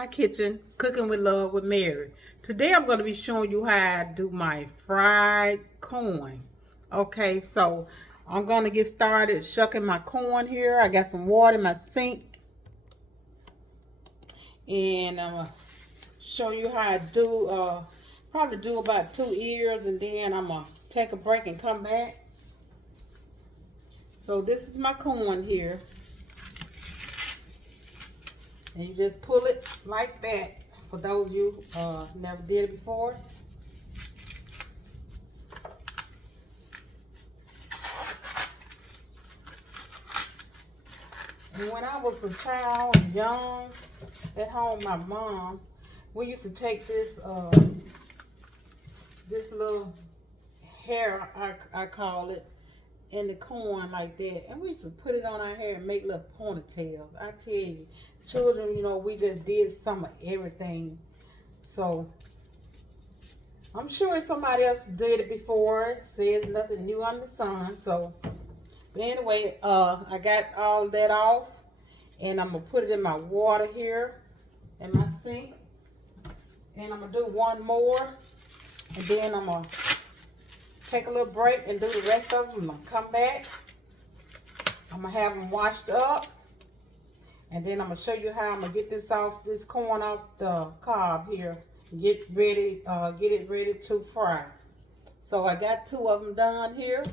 my kitchen, cooking with love with Mary. Today I'm going to be showing you how I do my fried corn. Okay, so I'm going to get started shucking my corn here. I got some water in my sink. And I'm going to show you how I do, probably do about 2 ears, and then I'm going to take a break and come back. So this is my corn here. And you just pull it like that, for those of you never did it before. And when I was a child, young, at home, my mom, we used to take this this little hair, I call it, in the corn like that, and we used to put it on our hair and make little ponytails. I tell you, children, you know, we just did some of everything. So I'm sure somebody else did it before. Says nothing new under the sun. So, but anyway, I got all that off, and I'm gonna put it in my water here in my sink, and I'm gonna do one more, and then I'm gonna take a little break and do the rest of them. I'm gonna come back. I'm gonna have them washed up, and then I'm gonna show you how I'm gonna get this corn off the cob here. Get it ready to fry. So I got 2 of them done here.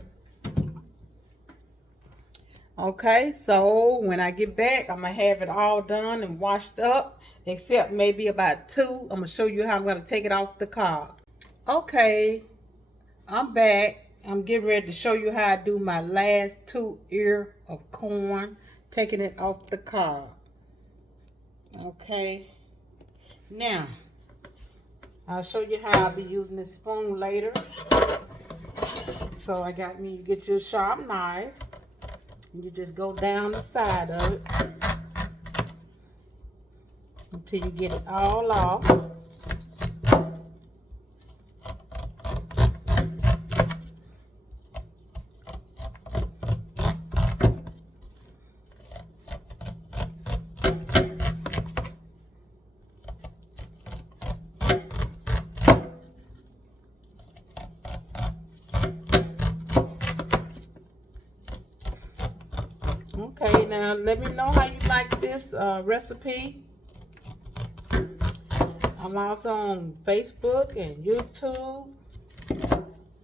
Okay, so when I get back, I'm gonna have it all done and washed up, except maybe about 2. I'm gonna show you how I'm gonna take it off the cob. Okay, I'm back. I'm getting ready to show you how I do my last 2 ear of corn, taking it off the cob. Okay, now I'll show you how I'll be using this spoon later. So I got me, you get your sharp knife, and you just go down the side of it until you get it all off. Okay, now let me know how you like this recipe. I'm also on Facebook and YouTube.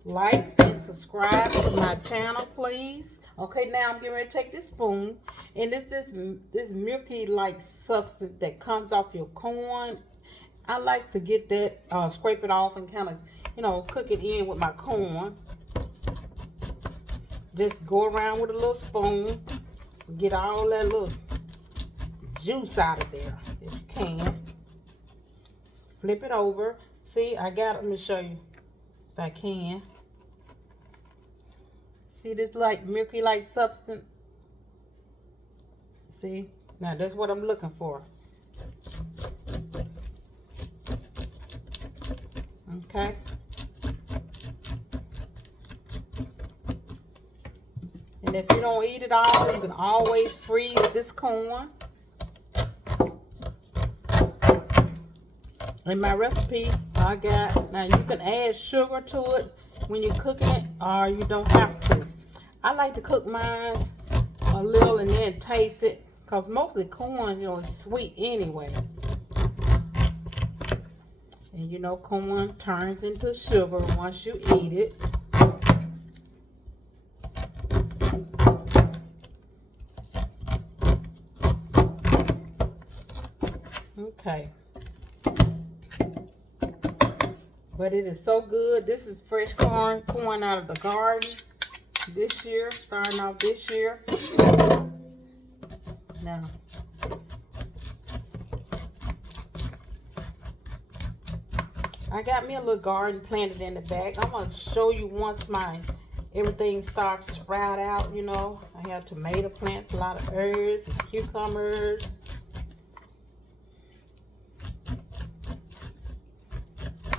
Like and subscribe to my channel, please. Okay, now I'm getting ready to take this spoon, and this milky like substance that comes off your corn. I like to get that, scrape it off and kind of, you know, cook it in with my corn. Just go around with a little spoon. Get all that little juice out of there if you can. Flip it over. See, I got it. Let me show you if I can. See this like milky like substance? See? Now that's what I'm looking for. Okay. And if you don't eat it all, you can always freeze this corn. In my recipe, I got, now you can add sugar to it when you're cooking it, or you don't have to. I like to cook mine a little and then taste it, because mostly corn, you know, is sweet anyway. And you know, corn turns into sugar once you eat it. Okay, but it is so good. This is fresh corn out of the garden this year, starting off this year. Now, I got me a little garden planted in the back. I'm gonna show you once everything starts to sprout out. You know, I have tomato plants, a lot of herbs, and cucumbers.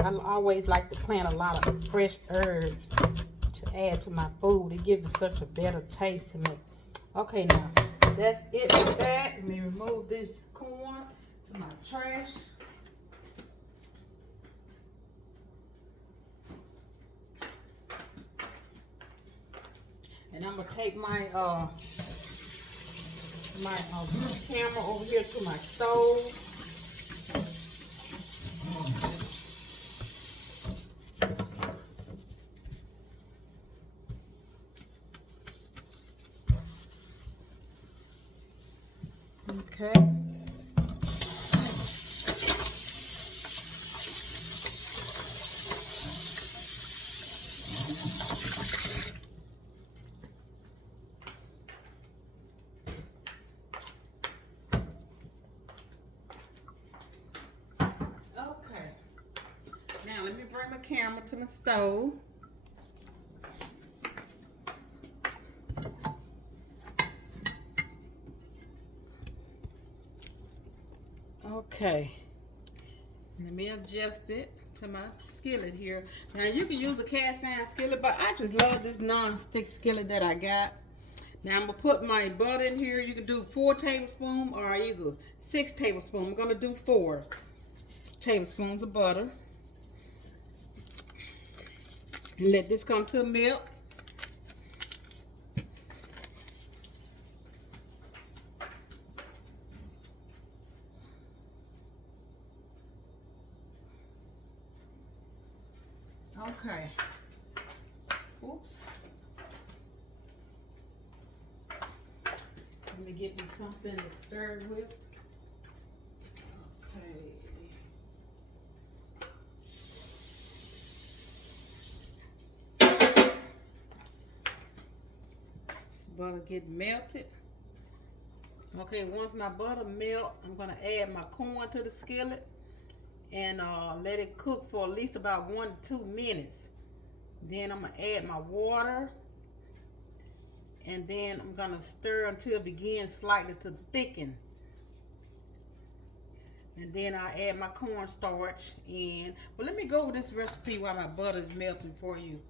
I always like to plant a lot of fresh herbs to add to my food. It gives it such a better taste to me. Okay, now that's it with that. Let me remove this corn to to my trash. And I'm gonna take my camera over here to my stove. Okay. Now let me bring my camera to my stove. Okay. Let me adjust it to my skillet here. Now you can use a cast iron skillet, but I just love this non-stick skillet that I got. Now I'm gonna put my butter in here. You can do 4 tablespoons or either 6 tablespoons. I'm gonna do 4 tablespoons of butter. And let this come to a melt. Okay. Oops. Let me get me something to stir with. Okay. This butter get melted. Okay, once my butter melt, I'm gonna add my corn to the skillet and let it cook for at least about 1 to 2 minutes. Then I'm gonna add my water, and then I'm gonna stir until it begins slightly to thicken. And then I add my cornstarch in. But let me go over this recipe while my butter is melting for you.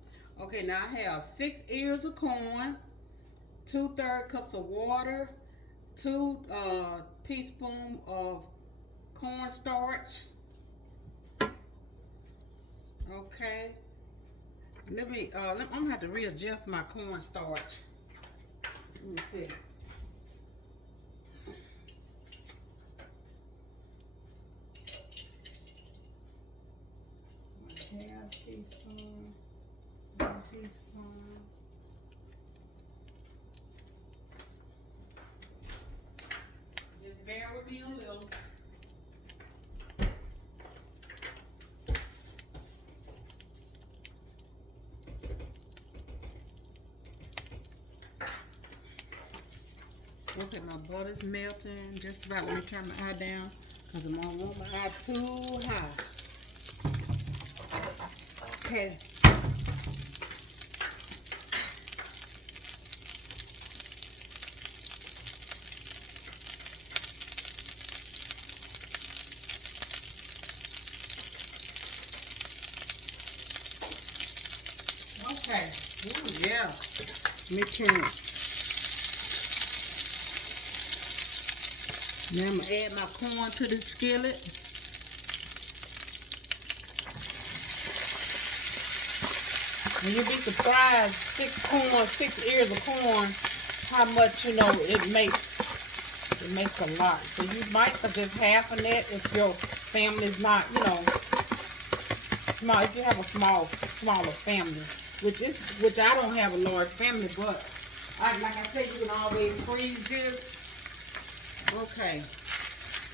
Okay, now I have 6 ears of corn, 2/3 cups of water, 2 teaspoons of cornstarch. Okay. Let me I'm gonna have to readjust my cornstarch. Let me see. Half teaspoon, 1 teaspoon. Just bear with me a little. Okay, my butter's melting just about. Let me turn my eye down because I don't want my eye too high. Okay. Okay. Ooh, yeah. Let me turn it. Now I'm going to add my corn to the skillet. And you'll be surprised, 6 ears of corn, how much, it makes. It makes a lot. So you might just half of that if your family's not, small. If you have a smaller family, which I don't have a large family, but like I said, you can always freeze this. Okay,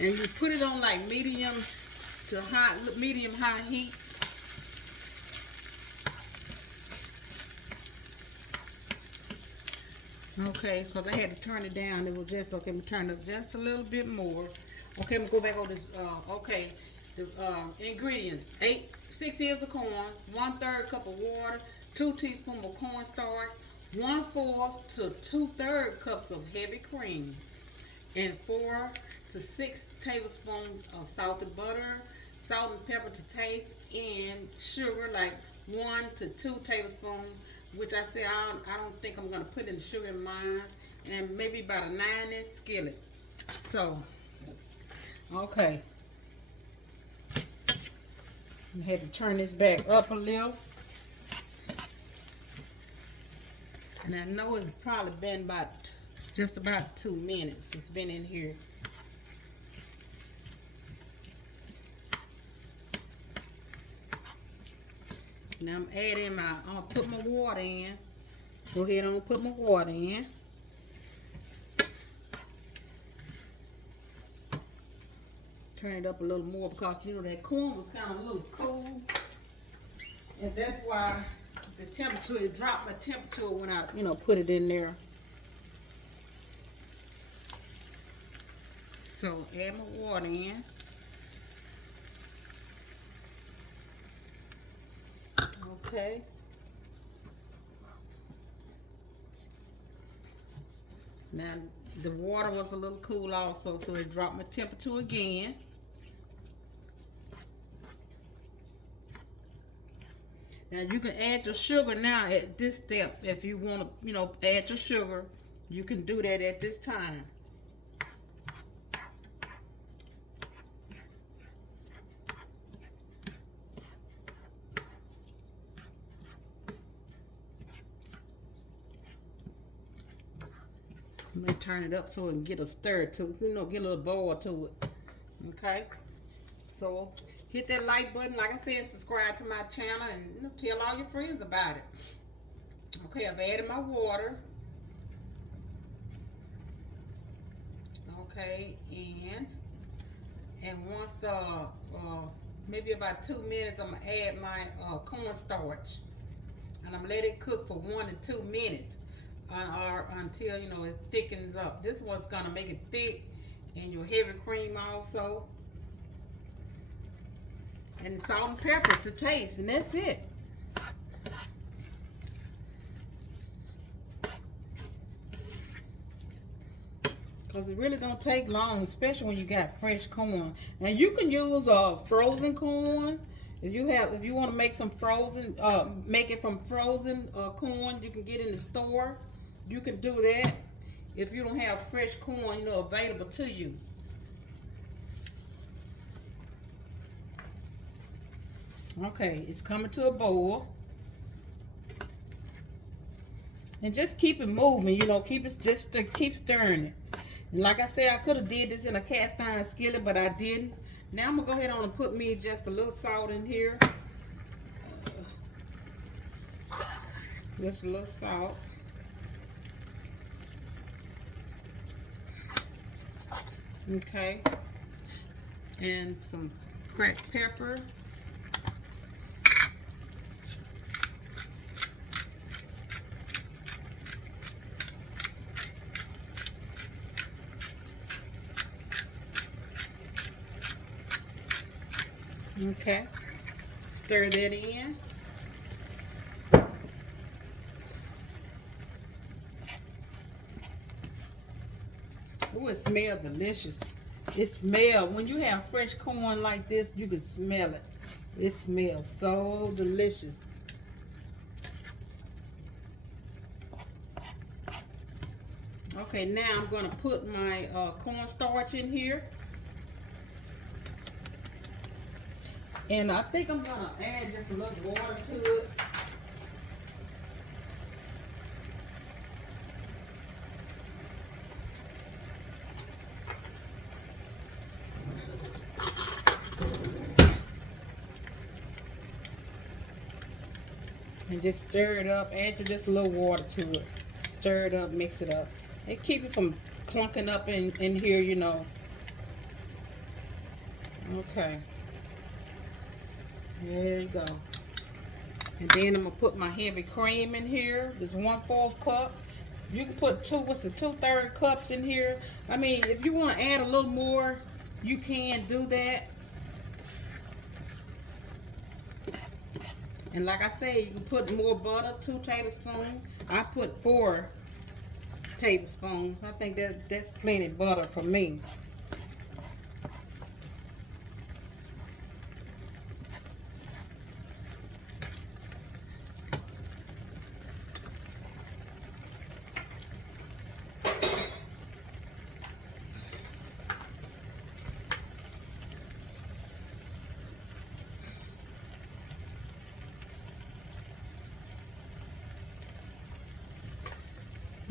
and you put it on like medium high heat. Okay, because I had to turn it down. It was just okay. I'm gonna turn it just a little bit more. Okay, I'm gonna go back on this. Okay, the ingredients: 6 ears of corn, 1/3 cup of water, 2 teaspoons of cornstarch, 1/4 to 2/3 cups of heavy cream, and 4 to 6 tablespoons of salted butter, salt and pepper to taste, and sugar like 1 to 2 tablespoons, which I said I don't think I'm gonna put in sugar in mine, and maybe about a 9-inch skillet. So Okay. I had to turn this back up a little. And I know it's probably been just about 2 minutes. It's been in here. Now I'm adding I'll put my water in. Go ahead and put my water in. Turn it up a little more because you know that corn was kind of a little cool. And that's why the temperature, it dropped my temperature when I, put it in there. So add my water in. Okay. Now the water was a little cool also, so it dropped my temperature again. Now you can add your sugar now at this step. If you want to, add your sugar, you can do that at this time. I'm gonna turn it up so it can get a stir to, get a little boil to it. Okay. So hit that like button, like I said, subscribe to my channel, and tell all your friends about it. Okay, I've added my water. Okay, and once maybe about 2 minutes, I'm gonna add my cornstarch, and I'm gonna let it cook for 1 to 2 minutes, or until it thickens up. This one's gonna make it thick, and your heavy cream also. And salt and pepper to taste, and that's it. Because it really don't take long, especially when you got fresh corn. Now you can use frozen corn. If you want to make some frozen, make it from frozen corn you can get in the store. You can do that if you don't have fresh corn, available to you. Okay, it's coming to a boil. And just keep it moving, keep stirring it. And like I said, I could have did this in a cast iron skillet, but I didn't. Now I'm gonna go ahead on and put me just a little salt in here. Just a little salt. Okay. And some cracked pepper. Okay, stir that in. Oh, it smells delicious. It smells, when you have fresh corn like this, you can smell it. It smells so delicious. Okay, now I'm going to put my cornstarch in here. And I think I'm going to add just a little water to it. And just stir it up. Add just a little water to it. Stir it up, mix it up. And keep it from clunking up in here, Okay. There you go. And then I'm gonna put my heavy cream in here. This 1/4 cup. You can put 2/3 cups in here. I mean, if you want to add a little more, you can do that. And like I said, you can put more butter, 2 tablespoons. I put 4 tablespoons. I think that's plenty butter for me.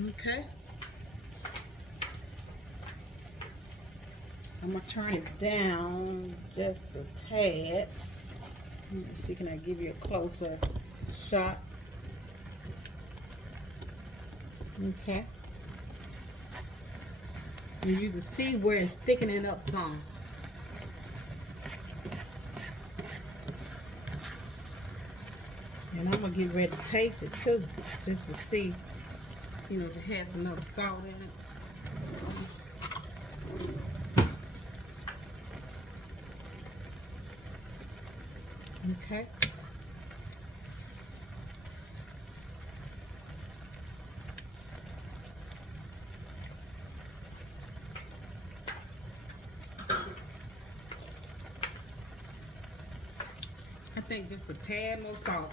Okay. I'm gonna turn it down just a tad. Let me see, can I give you a closer shot? Okay. And you can see where it's thickening up some. And I'm gonna get ready to taste it too, just to see, you know, if it has enough salt in it. Okay. I think just a tad more salt.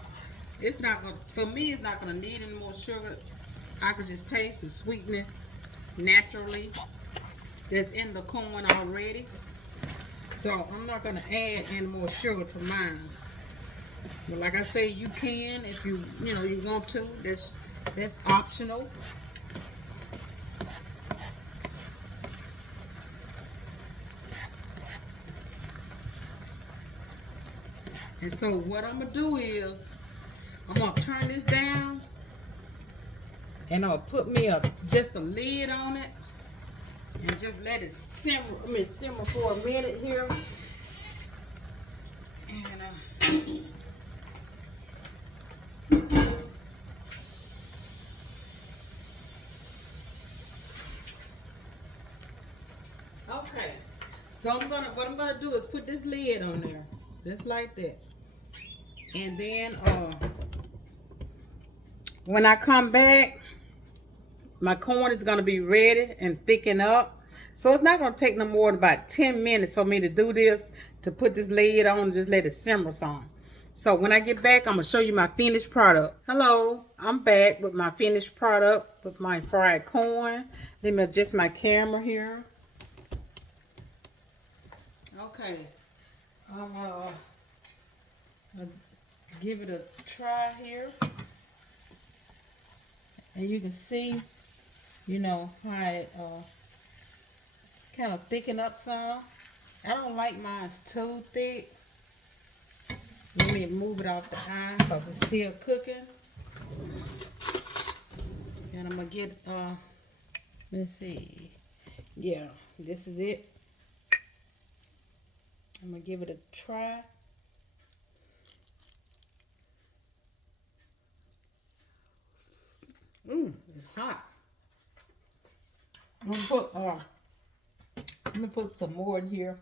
It's not gonna, for me, it's not gonna need any more sugar. I could just taste the sweetness naturally that's in the corn already. So I'm not gonna add any more sugar to mine. But like I say, you can if you want to. That's optional. And so what I'm gonna do is I'm gonna turn this down and I'll put me just a lid on it and just let it simmer for a minute here. And okay, so what I'm gonna do is put this lid on there, just like that. And then when I come back, my corn is gonna be ready and thicken up. So it's not gonna take no more than about 10 minutes for me to do this, to put this lid on and just let it simmer some. So when I get back, I'm gonna show you my finished product. Hello, I'm back with my finished product with my fried corn. Let me adjust my camera here. Okay, I'll give it a try here. And you can see, you know, how it kind of thicken up some. I don't like mine too thick. Let me move it off the eye because it's still cooking. And I'm gonna get let's see. Yeah, this is it. I'm gonna give it a try. It's hot. I'm gonna put some more in here.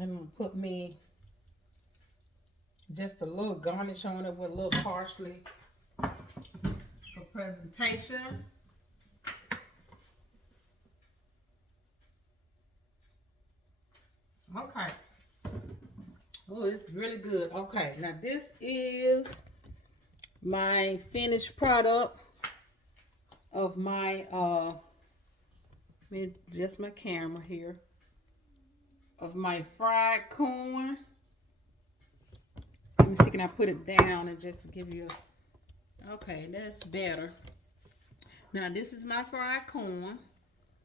I'm gonna put me just a little garnish on it with a little parsley for presentation. Okay. Oh, it's really good. Okay, now this is my finished product of my just my camera here, of my fried corn. Let me see, can I put it down and just to give you a, okay, that's better. Now this is my fried corn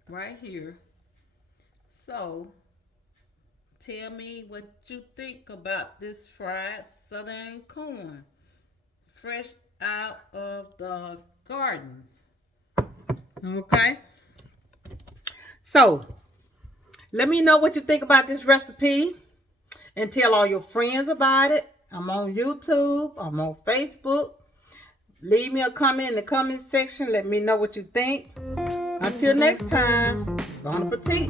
right here. So tell me what you think about this fried southern corn, fresh out of the garden. Okay. So let me know what you think about this recipe and tell all your friends about it. I'm on YouTube. I'm on Facebook. Leave me a comment in the comment section. Let me know what you think. Until next time, bon appetit.